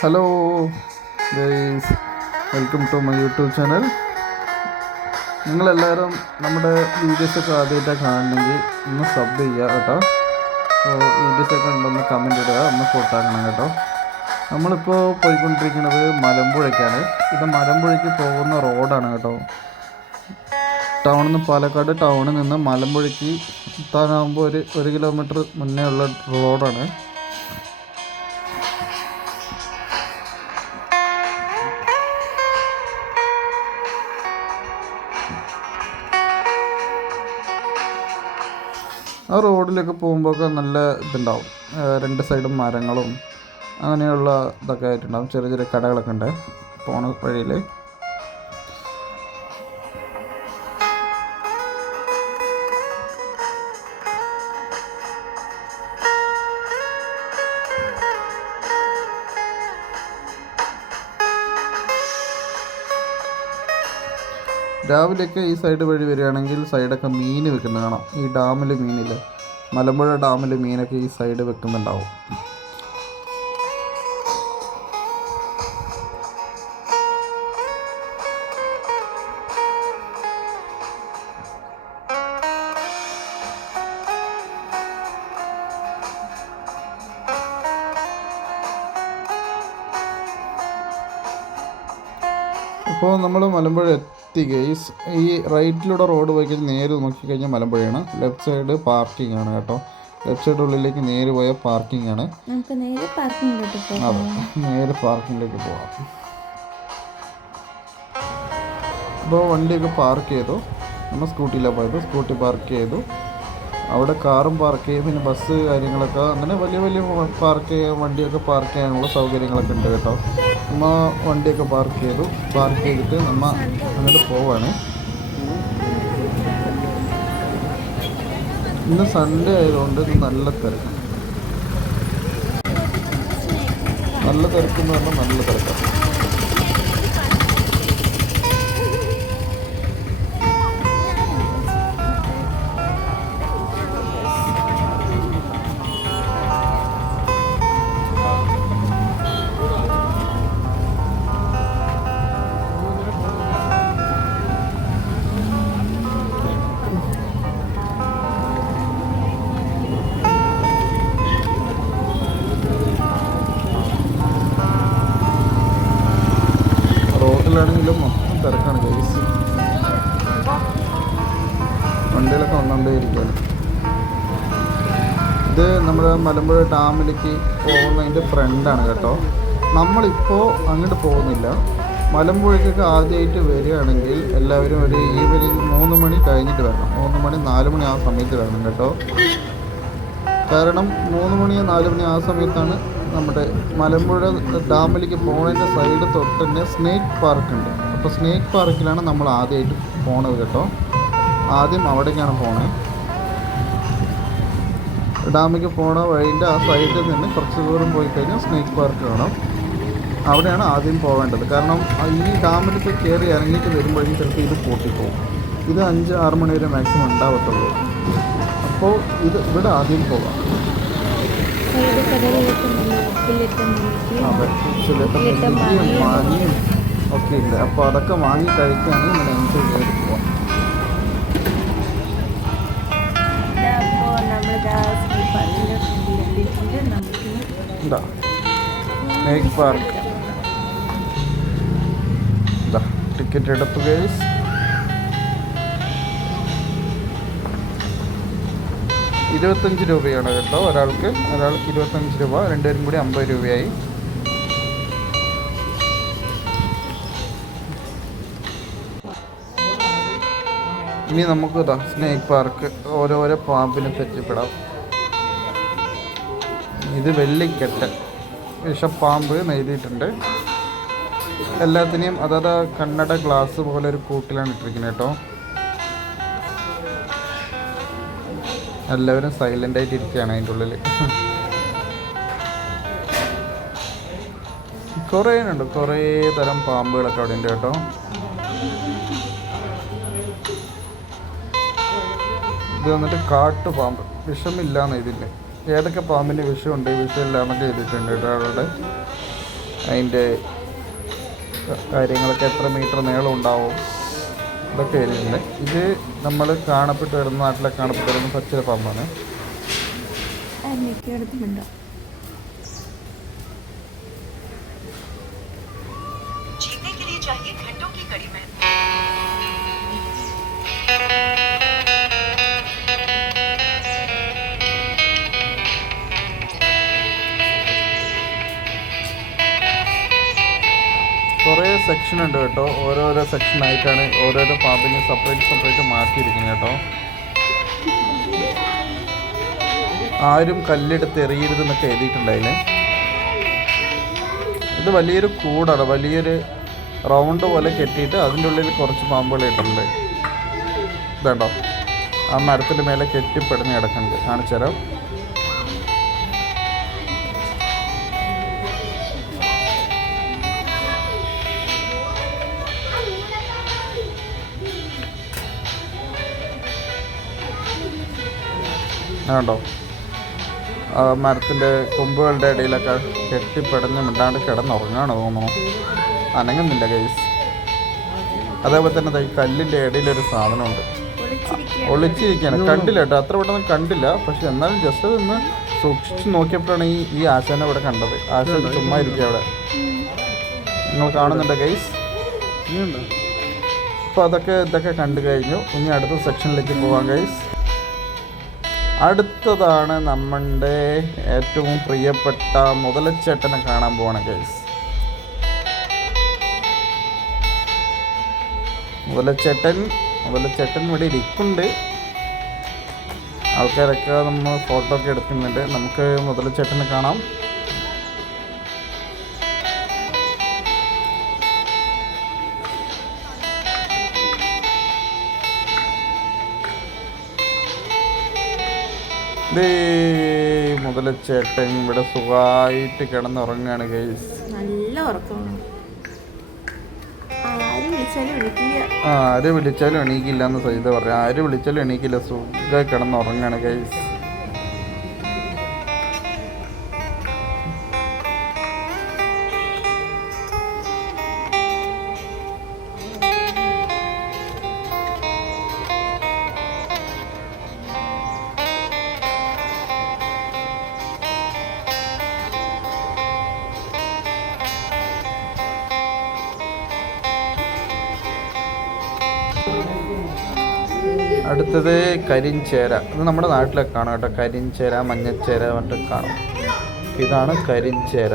Hello guys, welcome to my YouTube channel. നിങ്ങളെല്ലാവരും നമ്മുടെ വീഡിയോസൊക്കെ ആദ്യമായിട്ടാണ് കാണണമെങ്കിൽ ഒന്ന് സബ് ചെയ്യുക കേട്ടോ. അപ്പോൾ വീഡിയോസൊക്കെ ഉണ്ടൊന്ന് കമൻറ്റ് ഇടുക, ഒന്ന് ഫോട്ടോ ആക്കണം കേട്ടോ. നമ്മളിപ്പോൾ പോയിക്കൊണ്ടിരിക്കുന്നത് മലമ്പുഴയ്ക്കാണ്. ഇത് മലമ്പുഴയ്ക്ക് പോകുന്ന റോഡാണ് കേട്ടോ. ടൗണിൽ നിന്ന്, പാലക്കാട് ടൗണിൽ നിന്ന് മലമ്പുഴയ്ക്ക് എത്താനാകുമ്പോൾ ഒരു കിലോമീറ്റർ മുന്നേ ഉള്ള റോഡാണ്. ആ റോഡിലൊക്കെ പോകുമ്പോഴൊക്കെ നല്ല ഇതുണ്ടാവും. രണ്ട് സൈഡും മരങ്ങളും അങ്ങനെയുള്ള ഇതൊക്കെ ആയിട്ടുണ്ടാവും. ചെറിയ ചെറിയ കടകളൊക്കെ ഉണ്ട് പോണ വഴിയിൽ. രാവിലെയൊക്കെ ഈ സൈഡ് വഴി വരികയാണെങ്കിൽ സൈഡൊക്കെ മീൻ വെക്കുന്നത് കാണാം. ഈ ഡാമിൽ മീനിൽ, മലമ്പുഴ ഡാമിൽ മീനൊക്കെ ഈ സൈഡ് വെക്കുന്നുണ്ടാവും. അപ്പോൾ നമ്മൾ മലമ്പുഴ എത്തി ഗൈസ്. ഈ റൈറ്റിലൂടെ റോഡ് പോയി കഴിഞ്ഞാൽ നേരെ നോക്കിക്കഴിഞ്ഞാൽ മലമ്പുഴയാണ്. ലെഫ്റ്റ് സൈഡ് പാർക്കിംഗ് ആണ് കേട്ടോ. ലെഫ്റ്റ് സൈഡ് ഉള്ളിലേക്ക് നേരെ പോയാൽ പാർക്കിംഗ് ആണ്. അതെ, നേരെ പാർക്കിങ്ങിലേക്ക് പോവാം. അപ്പോൾ വണ്ടിയൊക്കെ പാർക്ക് ചെയ്തു. നമ്മൾ സ്കൂട്ടിയിലാണ് പോയത്. സ്കൂട്ടി പാർക്ക് ചെയ്തു. അവിടെ കാറും പാർക്ക് ചെയ്യും, പിന്നെ ബസ് കാര്യങ്ങളൊക്കെ, അങ്ങനെ വലിയ വലിയ വണ്ടിയൊക്കെ പാർക്ക് ചെയ്യാനുള്ള സൗകര്യങ്ങളൊക്കെ ഉണ്ട് കേട്ടോ. നമ്മൾ വണ്ടിയൊക്കെ പാർക്ക് ചെയ്തു. പാർക്ക് ചെയ്തിട്ട് നമ്മൾ അങ്ങോട്ട് പോവാണ്. ഇന്ന് സൺഡേ ആയതുകൊണ്ട് ഇന്ന് നല്ല തിരക്ക്. നല്ല തിരക്കെന്ന് പറഞ്ഞാൽ നല്ല തിരക്കാണ്. ാണെങ്കിലും മൊത്തം തിരക്കാണ് ഗൈസ്. വണ്ടികളൊക്കെ വന്നുകൊണ്ടേയിരിക്കുകയാണ്. ഇത് നമ്മുടെ മലമ്പുഴ ഡാമിലേക്ക് പോകുന്നതിൻ്റെ ഫ്രണ്ടാണ് കേട്ടോ. നമ്മളിപ്പോൾ അങ്ങോട്ട് പോകുന്നില്ല. മലമ്പുഴയ്ക്കൊക്കെ ആദ്യമായിട്ട് വരികയാണെങ്കിൽ എല്ലാവരും ഒരു ഈവനിങ് 3 മണി കഴിഞ്ഞിട്ട് വരണം. 3 മണി 4 മണി ആ സമയത്ത് വരണം കേട്ടോ. കാരണം 3 മണി 4 മണി ആ സമയത്താണ് നമ്മുടെ മലമ്പുഴ ഡാമിലേക്ക് പോകുന്നതിൻ്റെ സൈഡ് തൊട്ട് തന്നെ സ്നേക്ക് പാർക്ക് ഉണ്ട്. അപ്പോൾ സ്നേക്ക് പാർക്കിലാണ് നമ്മൾ ആദ്യമായിട്ട് പോണത് കേട്ടോ. ആദ്യം അവിടേക്കാണ് പോണത്. ഡാമിലേക്ക് പോണ വഴിൻ്റെ ആ സൈഡിൽ നിന്ന് കുറച്ച് ദൂരം പോയി കഴിഞ്ഞാൽ സ്നേക്ക് പാർക്ക് കാണാം. അവിടെയാണ് ആദ്യം പോവേണ്ടത്. കാരണം ഈ ഡാമിലേക്ക് കയറി ഇറങ്ങിയിട്ട് വരുമ്പോഴേക്കും ചിലപ്പോൾ ഇത് പൂട്ടിപ്പോകും. ഇത് 5-6 മണി വരെ മാക്സിമം ഉണ്ടാവത്തുള്ളൂ. അപ്പോൾ ഇവിടെ ആദ്യം പോകാം. മാങ്ങയും ഒക്കെ ഉണ്ട്. അപ്പോൾ അതൊക്കെ വാങ്ങി കഴിക്കുകയാണെങ്കിൽ നമ്മൾ എൻജോയ് ചെയ്ത് പോവാം. സ്നേക്ക് പാർക്ക് ടിക്കറ്റ് എടുത്തു ഗൈസ്. ₹25 കേട്ടോ ഒരാൾക്ക്. 25 രൂപ, രണ്ടുപേരും കൂടി 50 രൂപയായി. ഇനി നമുക്ക് സ്നേക്ക് പാർക്ക് ഓരോരോ പാമ്പിനെ പരിചയപ്പെടാം. ഇത് വെള്ളിക്കെട്ട് വിഷപ്പാമ്പ് എഴുതിയിട്ടുണ്ട്. എല്ലാത്തിനെയും അതായത് കണ്ണട ഗ്ലാസ് പോലെ ഒരു കൂട്ടിലാണ് ഇട്ടിരിക്കുന്നത് കേട്ടോ. എല്ലാവരും സൈലൻ്റ് ആയിട്ട് ഇരിക്കുകയാണ് അതിൻ്റെ ഉള്ളിൽ. കുറേ തരം പാമ്പുകളൊക്കെ അവിടെ ഉണ്ട് കേട്ടോ. ഇത് വന്നിട്ട് കാട്ടുപാമ്പ്, വിഷമില്ലാന്ന് ഇതിൻ്റെ. ഏതൊക്കെ പാമ്പിന് വിഷമുണ്ട് വിഷമില്ല എന്നൊക്കെ എഴുതിയിട്ടുണ്ട് കേട്ടോ അവിടെ. അതിൻ്റെ കാര്യങ്ങളൊക്കെ എത്ര മീറ്റർ നീളം ഉണ്ടാവും ഇതൊക്കെ എഴുതിയിട്ടുണ്ട്. ഇത് നമ്മൾ കാണപ്പെട്ട് വരുന്ന നാട്ടിലെ കാണപ്പെട്ട് വരുന്ന പച്ചില പാമ്പാണ്. കുറേ സെക്ഷൻ ഉണ്ട് കേട്ടോ. ഓരോരോ സെക്ഷനായിട്ടാണ് ഓരോരോ പാമ്പിനെ സെപ്പറേറ്റ് മാറ്റിയിരിക്കുന്നത് കേട്ടോ. ആരും കല്ലെടുത്ത് എറിയരുതെന്നൊക്കെ എഴുതിയിട്ടുണ്ടായില്ലേ. ഇത് വലിയൊരു കൂടാണ്, വലിയൊരു റൗണ്ട് പോലെ കെട്ടിയിട്ട് അതിൻ്റെ ഉള്ളിൽ കുറച്ച് പാമ്പുകൾ ഇട്ടിട്ടുണ്ട്. ഇതുണ്ടോ, ആ മരത്തിൻ്റെ മേലെ കെട്ടിപ്പിടഞ്ഞ് കിടക്കുന്നുണ്ട്. കാണിച്ചു തരാം. കണ്ടോ, മരത്തിൻ്റെ കൊമ്പുകളുടെ ഇടയിലൊക്കെ കെട്ടിപ്പിടഞ്ഞ് മിണ്ടാണ്ട് കിടന്നുറങ്ങാണ് തോന്നുന്നു. അനങ്ങുന്നില്ല ഗൈസ്. അതേപോലെ തന്നെ ഈ കല്ലിൻ്റെ ഇടയിലൊരു സാധനമുണ്ട്, ഒളിച്ചിരിക്കുകയാണ്. കണ്ടില്ല കേട്ടോ, അത്ര പെട്ടെന്ന് കണ്ടില്ല. പക്ഷെ എന്നാലും ജസ്റ്റ് ഒന്ന് സൂക്ഷിച്ച് നോക്കിയപ്പോഴാണ് ഈ ആശാനെ ഇവിടെ കണ്ടത്. ആശാൻ ചുമ്മാ ഇരിക്കുക അവിടെ, നിങ്ങൾ കാണുന്നുണ്ടോ ഗൈസ്? അപ്പോൾ ഇതൊക്കെ കണ്ടു കഴിഞ്ഞു. ഇനി അടുത്ത സെക്ഷനിലേക്ക് പോകാം ഗൈസ്. അടുത്തതാണ് നമ്മളുടെ ഏറ്റവും പ്രിയപ്പെട്ട മുതലച്ചേട്ടനെ കാണാൻ പോവാണ് ഗൈസ്. മുതലച്ചേട്ടൻ ഇവിടെ ഇരിക്കുന്നുണ്ട്. ആൾക്കാരൊക്കെ നമ്മൾ ഫോട്ടോ ഒക്കെ എടുക്കുന്നുണ്ട്. നമുക്ക് മുതലച്ചേട്ടനെ കാണാം. മുതലച്ചേട്ടൻ ഇവിടെ സുഖമായിട്ട് കിടന്നുറങ്ങാണ് ഗൈസ്. നല്ല ഉറക്കമാണ്. ആര് വിളിച്ചാലും എണീക്കില്ല എന്ന് സൈത പറയാം. ആര് വിളിച്ചാലും എണീക്കില്ല, സുഖമായി കിടന്നുറങ്ങാണ് ഗൈസ്. അടുത്തത് കരിഞ്ചേര. ഇത് നമ്മുടെ നാട്ടിലൊക്കെ കാണാം കേട്ടോ. കരിഞ്ചേര, മഞ്ഞച്ചേര മറ്റും കാണും. ഇതാണ് കരിഞ്ചേര.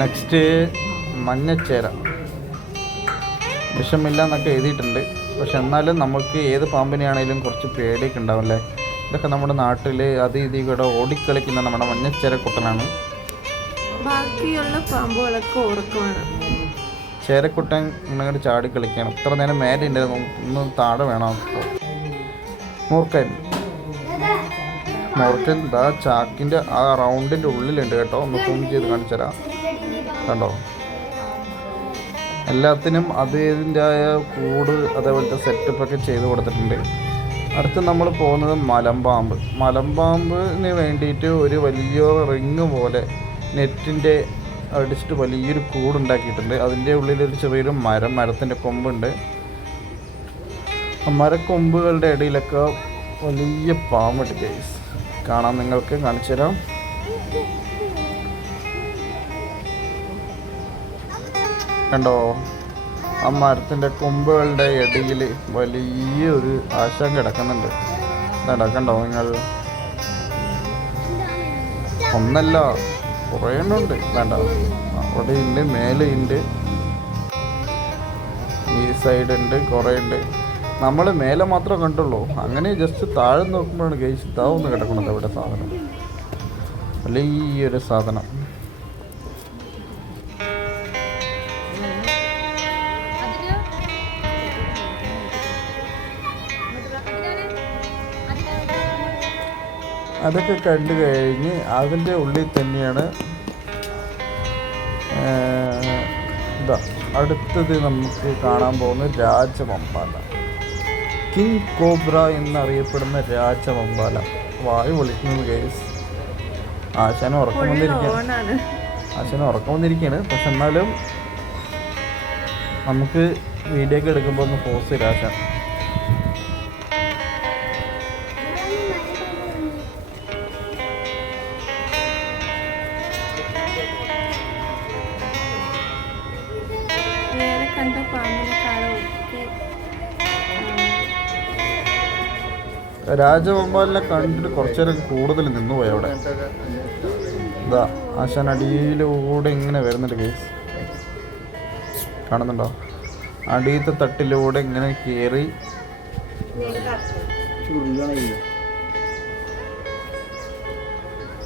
നെക്സ്റ്റ് മഞ്ഞച്ചേര. വിഷമില്ല എന്നൊക്കെ എഴുതിയിട്ടുണ്ട്. പക്ഷെ എന്നാലും നമുക്ക് ഏത് പാമ്പിനെയാണെങ്കിലും കുറച്ച് പേടിയൊക്കെ ഉണ്ടാവും അല്ലേ. ഇതൊക്കെ നമ്മുടെ നാട്ടിൽ ഇതിൽ കൂടെ ഓടിക്കളിക്കുന്ന നമ്മുടെ മഞ്ഞച്ചേര കുട്ടനാണ്. ബാക്കിയുള്ള പാമ്പുകളൊക്കെ ഉറക്കമാണ്. ചേരക്കുട്ടൻ ഇങ്ങനെ ചാടി കളിക്കുകയാണ്. ഇത്ര നേരം മേലെ ഉണ്ടായിരുന്നു, ഒന്ന് താഴെ വേണം. മൂർക്കൻ ഇതാ ചാക്കിൻ്റെ ആ റൗണ്ടിൻ്റെ ഉള്ളിലുണ്ട് കേട്ടോ. ഒന്ന് സൂം ചെയ്ത് കാണിച്ചു തരാം. കണ്ടോ, എല്ലാത്തിനും അതിൻ്റെതായ കൂട് അതേപോലത്തെ സെറ്റപ്പൊക്കെ ചെയ്ത് കൊടുത്തിട്ടുണ്ട്. അടുത്ത് നമ്മൾ പോകുന്നത് മലമ്പാമ്പിന് വേണ്ടിയിട്ട് ഒരു വലിയ റിങ് പോലെ നെറ്റിൻ്റെ അടിച്ചിട്ട് വലിയൊരു കൂടുണ്ടാക്കിയിട്ടുണ്ട്. അതിൻ്റെ ഉള്ളിലൊരു ചെറിയൊരു മരത്തിൻ്റെ കൊമ്പുണ്ട്. മരക്കൊമ്പുകളുടെ ഇടയിലൊക്കെ വലിയ പാമ്പുണ്ട് ഗൈസ്. കാണാൻ നിങ്ങൾക്ക് കാണിച്ചു തരാം. കണ്ടോ, ആ മരത്തിൻ്റെ കൊമ്പുകളുടെ ഇടയിൽ വലിയൊരു ആശാൻ കിടക്കുന്നുണ്ട്. കണ്ടോ നിങ്ങൾ? ഒന്നല്ല, കുറേ എണ്ണമുണ്ട്. വേണ്ട, അവിടെ ഉണ്ട്, മേലെ ഉണ്ട്, ഈ സൈഡ് ഉണ്ട്, കുറേ ഉണ്ട്. നമ്മൾ മേലെ മാത്രമേ കണ്ടുള്ളൂ. അങ്ങനെ ജസ്റ്റ് താഴെ നോക്കുമ്പോഴാണ് ഗൈസ് ഇതാവുന്ന കിടക്കുന്നത് ഇവിടെ സാധനം. വലിയൊരു സാധനം. അതൊക്കെ കണ്ടു കഴിഞ്ഞ് അതിൻ്റെ ഉള്ളിൽ തന്നെയാണ് അടുത്തത് നമുക്ക് കാണാൻ പോകുന്നത് രാജവമ്പാല. കിങ് കോബ്ര എന്നറിയപ്പെടുന്ന രാജവമ്പാല. വായു വിളിക്കുന്നത് ഗൈസ്. ആശാനും ഉറക്കം വന്നിരിക്കുകയാണ്. ഓണാണ്. ആശാനും ഉറക്കം വന്നിരിക്കുകയാണ്. പക്ഷെ എന്നാലും നമുക്ക് വീഡിയോ ഒക്കെ എടുക്കുമ്പോൾ ഒന്ന് പോസ്റ്റ് ചെയ്ത് ആശാൻ. വേറെ കണ്ട പാമ്പിനെക്കാളും ഒക്കെ രാജഗോപാലിനെ കണ്ടിട്ട് കുറച്ചു നേരം കൂടുതൽ നിന്നുപോയി അവിടെ. ഇതാ ആശാൻ അടിയിലൂടെ ഇങ്ങനെ വരുന്നുണ്ട് കേസ്, കാണുന്നുണ്ടോ? അടിയത്തെ തട്ടിലൂടെ ഇങ്ങനെ കയറി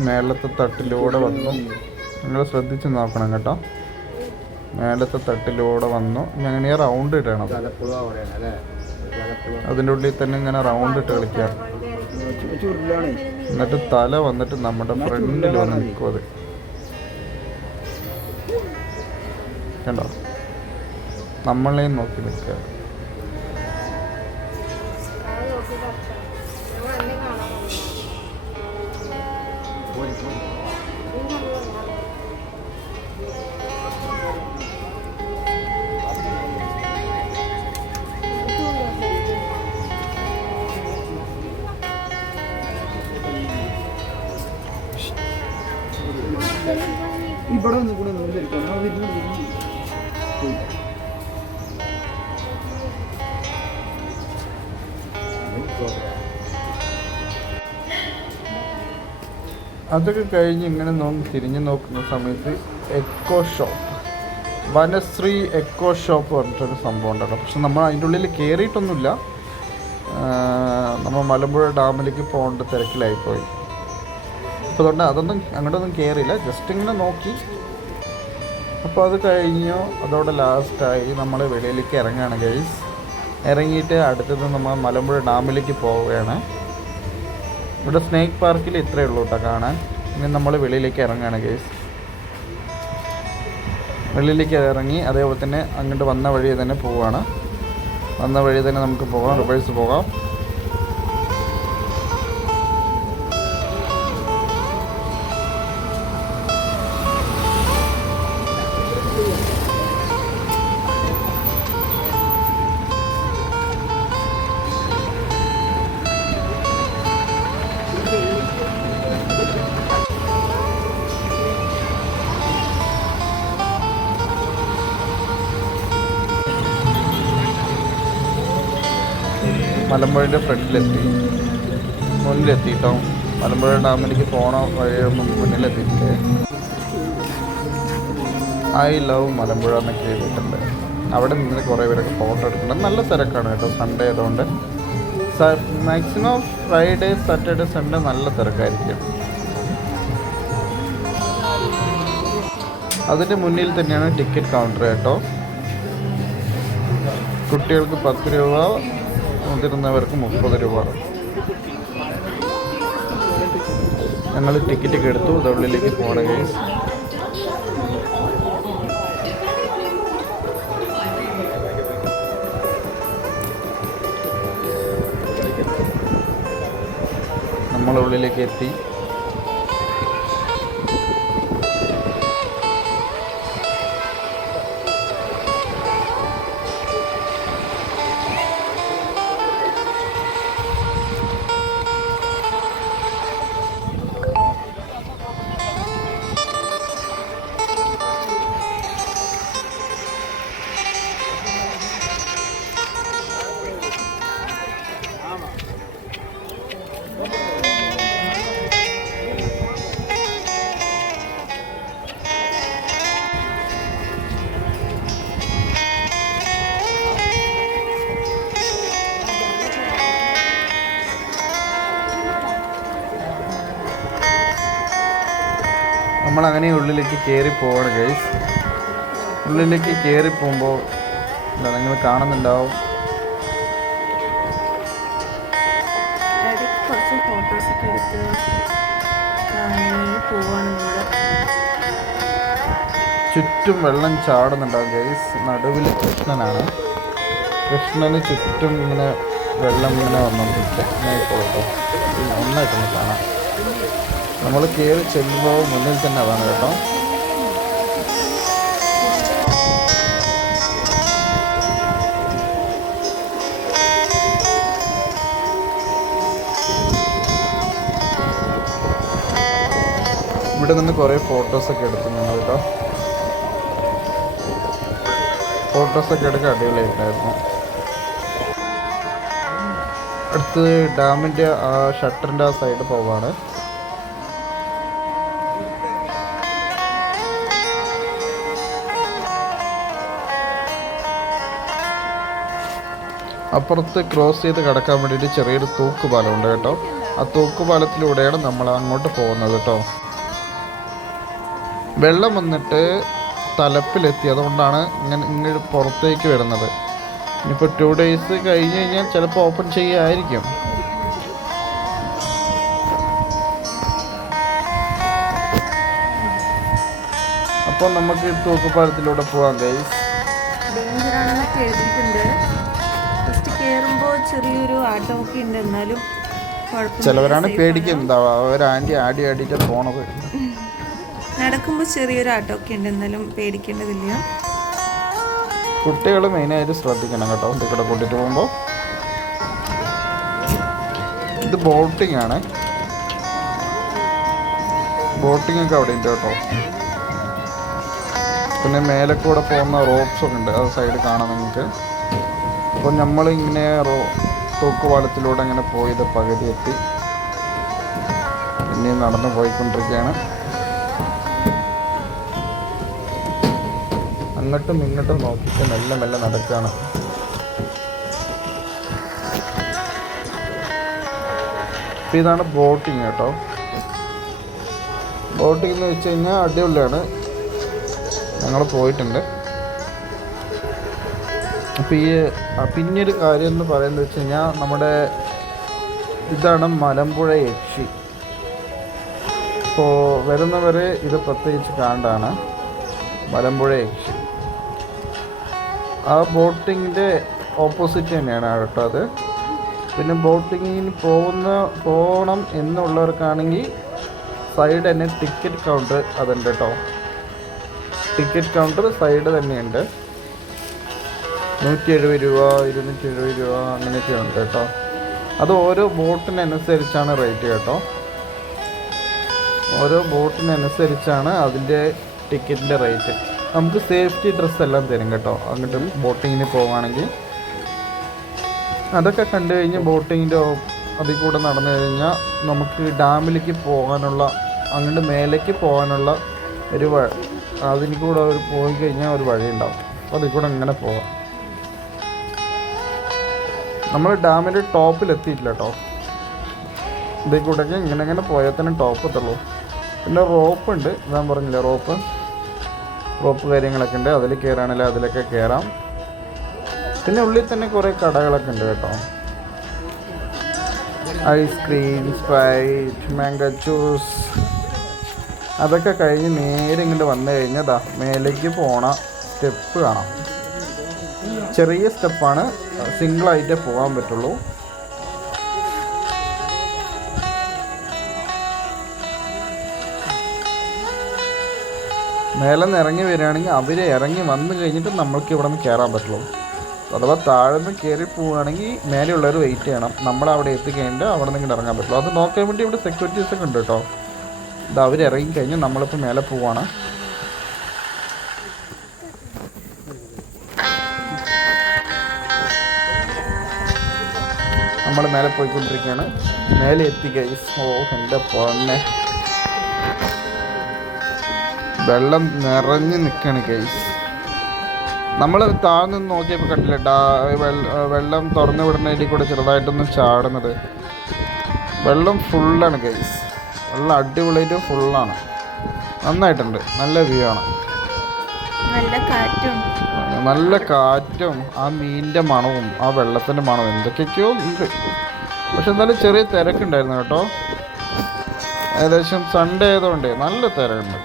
മേളത്തെ തട്ടിലൂടെ വന്നു. നിങ്ങൾ ശ്രദ്ധിച്ച് നോക്കണം കേട്ടോ. മേളത്തെ തട്ടിലൂടെ വന്നു. ഇങ്ങനെ റൗണ്ട് ഇടണം. അതിൻ്റെ ഉള്ളിൽ തന്നെ ഇങ്ങനെ റൗണ്ട് ഇട്ട് കളിക്കാം. എന്നിട്ട് തല വന്നിട്ട് നമ്മുടെ ഫ്രണ്ടിൽ വന്ന് നിൽക്കും. അത് കണ്ടോ? നമ്മളെയും നോക്കി നിൽക്കുക. ഇവിടെ ഒന്ന് കൂടെ നോക്കിയിരിക്കണം. അതൊക്കെ കഴിഞ്ഞ് ഇങ്ങനെ തിരിഞ്ഞു നോക്കുന്ന സമയത്ത് echo shop, Vanasree echo shop പറഞ്ഞിട്ടൊരു സംഭവം ഉണ്ടല്ലോ. പക്ഷെ നമ്മൾ അതിൻ്റെ ഉള്ളിൽ കയറിയിട്ടൊന്നുമില്ല. നമ്മൾ മലമ്പുഴ ഡാമിലേക്ക് പോകേണ്ട തിരക്കിലായിപ്പോയി. അപ്പോൾ അതുകൊണ്ട് അതൊന്നും അങ്ങോട്ടൊന്നും കയറിയില്ല, ജസ്റ്റ് ഇങ്ങനെ നോക്കി. അപ്പോൾ അത് കഴിഞ്ഞു. അതോടെ ലാസ്റ്റായി നമ്മൾ വെളിയിലേക്ക് ഇറങ്ങുകയാണ് ഗൈസ്. ഇറങ്ങിയിട്ട് അടുത്തത് നമ്മൾ മലമ്പുഴ ഡാമിലേക്ക് പോവുകയാണ്. ഇവിടെ സ്നേക്ക് പാർക്കിൽ ഇത്രയേ ഉള്ളൂ കേട്ടോ കാണാൻ. ഇനി നമ്മൾ വെളിയിലേക്ക് ഇറങ്ങുകയാണ് ഗൈസ്. വെളിയിലേക്ക് ഇറങ്ങി അതേപോലെ തന്നെ അങ്ങോട്ട് വന്ന വഴി തന്നെ പോവുകയാണ്. വന്ന വഴി തന്നെ നമുക്ക് പോകാം, റിവേഴ്സ് പോകാം. മലമ്പുഴൻ്റെ ഫ്രണ്ടിലെത്തി, മുന്നിലെത്തിയിട്ടോ. മലമ്പുഴ ഡാമിലേക്ക് പോണ വഴി മുന്നിലെത്തിയിട്ട് ഐ ലവ് മലമ്പുഴ എന്നൊക്കെ എഴുതിയിട്ടുണ്ട്. അവിടെ നിന്ന് കുറേ പേരൊക്കെ ഫോട്ടോ എടുക്കുന്നുണ്ട്. നല്ല തിരക്കാണ് കേട്ടോ, സൺഡേ ആയതുകൊണ്ട്. മാക്സിമം ഫ്രൈഡേ, സാറ്റർഡേ, സൺഡേ നല്ല തിരക്കായിരിക്കും. അതിൻ്റെ മുന്നിൽ തന്നെയാണ് ടിക്കറ്റ് കൗണ്ടർ കേട്ടോ. കുട്ടികൾക്ക് 10 രൂപ, മുതിർന്നവർക്ക് 30 രൂപ. ഞങ്ങൾ ടിക്കറ്റൊക്കെ എടുത്തു. ഇത് ഉള്ളിലേക്ക് പോകണം ഗൈസ്. നമ്മളുള്ളിലേക്ക് എത്തി. നമ്മളങ്ങനെ ഉള്ളിലേക്ക് കയറി പോവാണ് ഗൈസ്. ഉള്ളിലേക്ക് കയറി പോകുമ്പോൾ നിങ്ങൾ കാണുന്നുണ്ടാവും കുറച്ച് ഫോട്ടോസൊക്കെ എടുത്ത് പോവാണ് നമ്മൾ. ചുറ്റും വെള്ളം ചാടുന്നുണ്ടാവും ഗൈസ്. നടുവിൽ കൃഷ്ണനാണ്. കൃഷ്ണന് ചുറ്റും ഇങ്ങനെ വെള്ളം ഇങ്ങനെ വന്നുകൊണ്ടിരിക്കുക. ഒന്നായിട്ടൊന്ന് കാണാം. നമ്മൾ കയറി ചെല്ലുമ്പോൾ മുന്നിൽ തന്നെ അതാണ് കേട്ടോ. ഇവിടെ നിന്ന് കുറേ ഫോട്ടോസൊക്കെ എടുത്തു ഞങ്ങൾ കേട്ടോ. ഫോട്ടോസൊക്കെ എടുക്കാൻ അടിപൊളിയായിട്ടായിരുന്നു. അടുത്ത് ഡാമിൻ്റെ ആ ഷട്ടറിൻ്റെ ആ സൈഡ് പോവാണ്. അപ്പുറത്ത് ക്രോസ് ചെയ്ത് കടക്കാൻ വേണ്ടിയിട്ട് ചെറിയൊരു തൂക്കുപാലമുണ്ട് കേട്ടോ. ആ തൂക്കുപാലത്തിലൂടെയാണ് നമ്മൾ അങ്ങോട്ട് പോകുന്നത് കേട്ടോ. വെള്ളം വന്നിട്ട് തലപ്പിലെത്തി, അതുകൊണ്ടാണ് ഇങ്ങനെ പുറത്തേക്ക് വരുന്നത്. ഇനിയിപ്പോൾ 2 days കഴിഞ്ഞ് കഴിഞ്ഞാൽ ചിലപ്പോൾ ഓപ്പൺ ചെയ്യുമായിരിക്കും. അപ്പോൾ നമുക്ക് തൂക്കുപാലത്തിലൂടെ പോകാം ഗൈസ്. ഡേഞ്ചർ ആണെന്നൊക്കെ എഴുതിയിട്ടുണ്ട്. ഫസ്റ്റ് കയറുമ്പോൾ ചെറിയൊരു ആട്ടമൊക്കെ ഉണ്ട്, എന്നാലും ചിലവരാണ് പേടിക്കുന്നുണ്ടാവുക, അവർ ആടി ആടിയിട്ട് പോണത്. നടക്കുമ്പോൾ ചെറിയൊരു ആട്ടമൊക്കെ ഉണ്ട്, എന്നാലും പേടിക്കേണ്ടതില്ല. കുട്ടികൾ മെയിനായിട്ട് ശ്രദ്ധിക്കണം കേട്ടോ ഇതിൽ കൂടെ കൂട്ടിയിട്ട് പോകുമ്പോൾ. ഇത് ബോട്ടിംഗ് ആണ്. ബോട്ടിംഗ് ഒക്കെ അവിടെ ഉണ്ട് കേട്ടോ. പിന്നെ മേലെ കൂടെ പോകുന്ന റോപ്സ് ഒക്കെ ഉണ്ട്, അത് സൈഡ് കാണാം നിങ്ങൾക്ക്. അപ്പോൾ നമ്മളിങ്ങനെ തൂക്കുപാലത്തിലൂടെ അങ്ങനെ പോയത് പകുതി എത്തി. ഇനി നടന്നു പോയിക്കൊണ്ടിരിക്കുകയാണ്. അങ്ങോട്ടും ഇങ്ങോട്ടും നോക്കിയിട്ട് മെല്ലെ മെല്ലെ നടക്കുകയാണ്. അപ്പോൾ ഇതാണ് ബോട്ടിങ് കേട്ടോ. ബോട്ടിംഗ് എന്ന് വെച്ച് കഴിഞ്ഞാൽ അടിപൊളിയാണ്, ഞങ്ങൾ പോയിട്ടുണ്ട്. അപ്പോൾ പിന്നൊരു കാര്യം എന്ന് പറയുന്നത് വെച്ച് കഴിഞ്ഞാൽ നമ്മുടെ ഇതാണ് മലമ്പുഴ യക്ഷി. ഇപ്പോൾ വരുന്നവർ ഇത് പ്രത്യേകിച്ച് കാണാണ് മലമ്പുഴ യക്ഷി. ആ ബോട്ടിങ്ങിൻ്റെ ഓപ്പോസിറ്റ് തന്നെയാണ് കേട്ടോ അത്. പിന്നെ ബോട്ടിങ്ങിന് പോകണം എന്നുള്ളവർക്കാണെങ്കിൽ സൈഡ് തന്നെ ടിക്കറ്റ് കൗണ്ടർ അതുണ്ട് കേട്ടോ. ടിക്കറ്റ് കൗണ്ടർ സൈഡ് തന്നെയുണ്ട്. 170 രൂപ 270 രൂപ അങ്ങനെയൊക്കെ ഉണ്ട് കേട്ടോ. അത് ഓരോ ബോട്ടിനനുസരിച്ചാണ് റേറ്റ് കേട്ടോ. ഓരോ ബോട്ടിനനുസരിച്ചാണ് അതിൻ്റെ ടിക്കറ്റിൻ്റെ റേറ്റ്. നമുക്ക് സേഫ്റ്റി ഡ്രസ്സ് എല്ലാം തരും കേട്ടോ അങ്ങോട്ട് ബോട്ടിങ്ങിന് പോവുകയാണെങ്കിൽ. അതൊക്കെ കണ്ടു കഴിഞ്ഞ് ബോട്ടിങ്ങിൻ്റെ അതിൽ കൂടെ നടന്നു കഴിഞ്ഞാൽ നമുക്ക് ഡാമിലേക്ക് പോകാനുള്ള, അങ്ങോട്ട് മേലേക്ക് പോകാനുള്ള ഒരു അതിൽ കൂടെ പോയി കഴിഞ്ഞാൽ ഒരു വഴി ഉണ്ടാവും. അപ്പോൾ അതിൽ കൂടെ ഇങ്ങനെ പോകാം. നമ്മൾ ഡാമിൻ്റെ ടോപ്പിലെത്തിയിട്ടില്ല കേട്ടോ. ഇതിൽ കൂടെയൊക്കെ ഇങ്ങനെ പോയാൽ തന്നെ ടോപ്പ് എത്തുള്ളൂ. പിന്നെ റോപ്പ് ഉണ്ട്, ഞാൻ പറഞ്ഞില്ലേ റോപ്പ് കാര്യങ്ങളൊക്കെ ഉണ്ട്. അതിൽ കയറാണെങ്കിൽ അതിലൊക്കെ കയറാം. പിന്നെ ഉള്ളിൽ തന്നെ കുറേ കടകളൊക്കെ ഉണ്ട് കേട്ടോ. ഐസ്ക്രീം, സ്പ്രൈറ്റ്, മാംഗോ ജ്യൂസ് അതൊക്കെ കഴിഞ്ഞ് നേരെ ഇങ്ങോട്ട് വന്നു കഴിഞ്ഞാൽ മേലേക്ക് പോണ സ്റ്റെപ്പ് കാണാം. ചെറിയ സ്റ്റെപ്പാണ്, സിംഗിളായിട്ടേ പോകാൻ പറ്റുള്ളൂ. മേലെ നിന്ന് ഇറങ്ങി വരികയാണെങ്കിൽ അവർ ഇറങ്ങി വന്നു കഴിഞ്ഞിട്ട് നമ്മൾക്ക് ഇവിടെ നിന്ന് കയറാൻ പറ്റുള്ളൂ. അഥവാ താഴെ നിന്ന് കയറി പോവുകയാണെങ്കിൽ മേലെയുള്ളവർ വെയിറ്റ് ചെയ്യണം. നമ്മളവിടെ എത്തിക്കഴിഞ്ഞിട്ട് അവിടെ നിന്ന് ഇങ്ങോട്ട് ഇറങ്ങാൻ പറ്റുള്ളൂ. അത് നോക്കാൻ വേണ്ടി ഇവിടെ സെക്യൂരിറ്റീസൊക്കെ ഉണ്ട് കേട്ടോ. ഇത് അവർ ഇറങ്ങി കഴിഞ്ഞ് നമ്മളിപ്പോൾ മേലെ പോവാണ്. നമ്മൾ മേലെ പോയിക്കൊണ്ടിരിക്കുകയാണ്. മേലെ എത്തി ഗൈസ്. ഓ എൻ്റെ പൊന്നെ, വെള്ളം നിറഞ്ഞ് നിൽക്കുകയാണ് ഗൈസ്. നമ്മൾ താഴ്ന്നു നോക്കിയപ്പോൾ കണ്ടില്ല വെള്ളം തുറന്നു വിടുന്നതിൽ കൂടെ ചെറുതായിട്ടൊന്ന് ചാടുന്നത്. വെള്ളം ഫുള്ളാണ് ഗൈസ്. വെള്ളം അടിപൊളിയായിട്ട് ഫുള്ളാണ്. നന്നായിട്ടുണ്ട്, നല്ല വ്യൂ ആണ്. നല്ല കാറ്റും ആ മീനിൻ്റെ മണവും ആ വെള്ളത്തിൻ്റെ മണവും എന്തൊക്കെയൊക്കെയോ ഉണ്ട്. പക്ഷെ എന്നാലും ചെറിയ തിരക്കുണ്ടായിരുന്നു കേട്ടോ. ഏകദേശം സൺഡേ ആയതുകൊണ്ട് നല്ല തിരക്കുണ്ട്.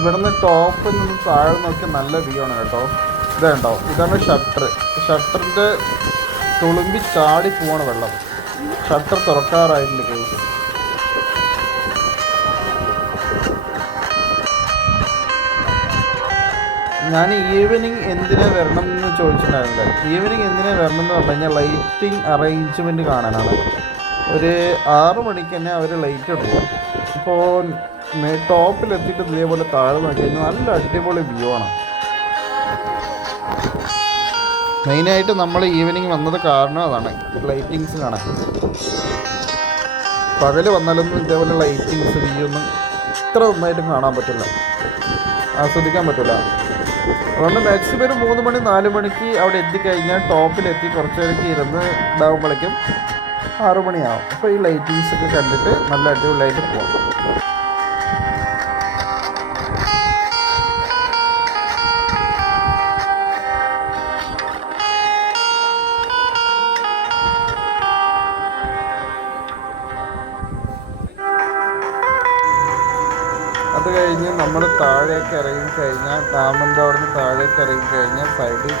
ഇവിടുന്ന് ടോപ്പിൽ നിന്ന് താഴെ നോക്കി നല്ല വ്യൂ ആണ് കേട്ടോ. ഇതുണ്ടോ, ഇതാണ് ഷട്ടർ. ഷട്ടറിൻ്റെ തുളുമ്പി ചാടി പോവാണ് വെള്ളം. ഷട്ടർ തുറക്കാറായിട്ടുണ്ട് കേസ്. ഞാൻ ഈവനിങ് എന്തിനാ വരണം എന്ന് ചോദിച്ചിട്ടുണ്ടായിരുന്നില്ല. ഈവനിങ് എന്തിനാ വരണം എന്ന് പറഞ്ഞു കഴിഞ്ഞാൽ ലൈറ്റിംഗ് അറേഞ്ച്മെൻറ്റ് കാണാനാണ്. ഒരു 6 മണിക്ക് തന്നെ അവർ ലൈറ്റ് എടുക്കും. ഇപ്പോൾ ടോപ്പിലെത്തിയിട്ട് ഇതേപോലെ താഴെ നോക്കി കഴിഞ്ഞാൽ നല്ല അടിപൊളി വ്യൂ ആണ്. മെയിനായിട്ട് നമ്മൾ ഈവനിങ് വന്നത് കാരണം അതാണ്, ലൈറ്റിങ്സ് കാണാൻ. പകൽ വന്നാലൊന്നും ഇതേപോലെ ലൈറ്റിങ്സ് വ്യൂ ഒന്നും ഇത്ര നന്നായിട്ട് കാണാൻ പറ്റില്ല, ആസ്വദിക്കാൻ പറ്റില്ല. അതുകൊണ്ട് മാക്സിമം ഒരു 3 മണി 4 മണിക്ക് അവിടെ എത്തിക്കഴിഞ്ഞാൽ ടോപ്പിലെത്തി കുറച്ച് നേരത്തേക്ക് ഇരുന്ന് ഇതാകുമ്പോഴേക്കും 6 മണിയാവും. അപ്പോൾ ഈ ലൈറ്റിങ്സ് ഒക്കെ കണ്ടിട്ട് നല്ല അടിപൊളിയായിട്ട് പോകാം. അത് കഴിഞ്ഞ് നമ്മൾ താഴേക്ക് ഇറങ്ങിക്കഴിഞ്ഞാൽ ഡാമിൻ്റെ അവിടെ നിന്ന് താഴേക്ക് ഇറങ്ങിക്കഴിഞ്ഞാൽ സൈഡിൽ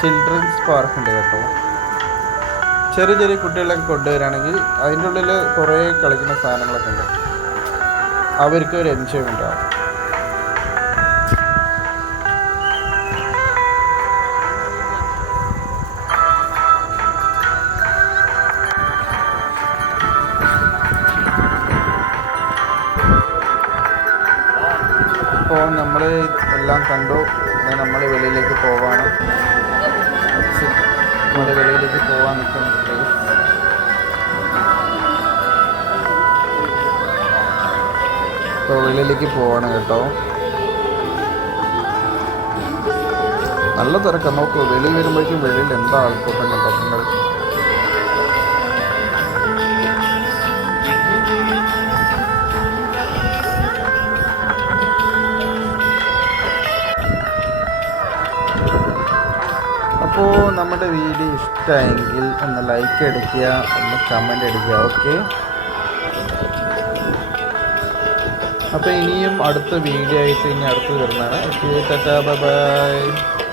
ചിൽഡ്രൻസ് പാർക്ക് ഉണ്ട് കേട്ടോ. ചെറിയ ചെറിയ കുട്ടികളൊക്കെ കൊണ്ടുവരികയാണെങ്കിൽ അതിൻ്റെ ഉള്ളിൽ കുറേ കളിക്കുന്ന സാധനങ്ങളൊക്കെ ഉണ്ട്. അവർക്ക് ഒരു എൻജോയ് ഉണ്ടാവും. അപ്പോൾ നമ്മൾ എല്ലാം കണ്ടു. നമ്മൾ വെളിയിലേക്ക് പോവാണ്. നമ്മൾ വെളിയിലേക്ക് പോകാൻ നിൽക്കുന്നുണ്ട്. ഇപ്പോൾ വെളിയിലേക്ക് പോവാണ് കേട്ടോ. നല്ല തിരക്കാണ്. നോക്കൂ, വെളി വരുമ്പോഴേക്കും വെളിയിൽ എന്താ ആൾക്കൂട്ടം കേട്ടോ നിങ്ങൾ. അപ്പോൾ നമ്മുടെ വീഡിയോ ഇഷ്ടമായെങ്കിൽ ഒന്ന് ലൈക്ക് അടിക്കുക, ഒന്ന് കമൻ്റ് അടിക്കുക. ഓക്കെ, അപ്പോൾ ഇനിയും അടുത്ത വീഡിയോ ആയിട്ട് ഇനി അടുത്ത് വരുന്നതാണ്. Okay, Tata, bye bye.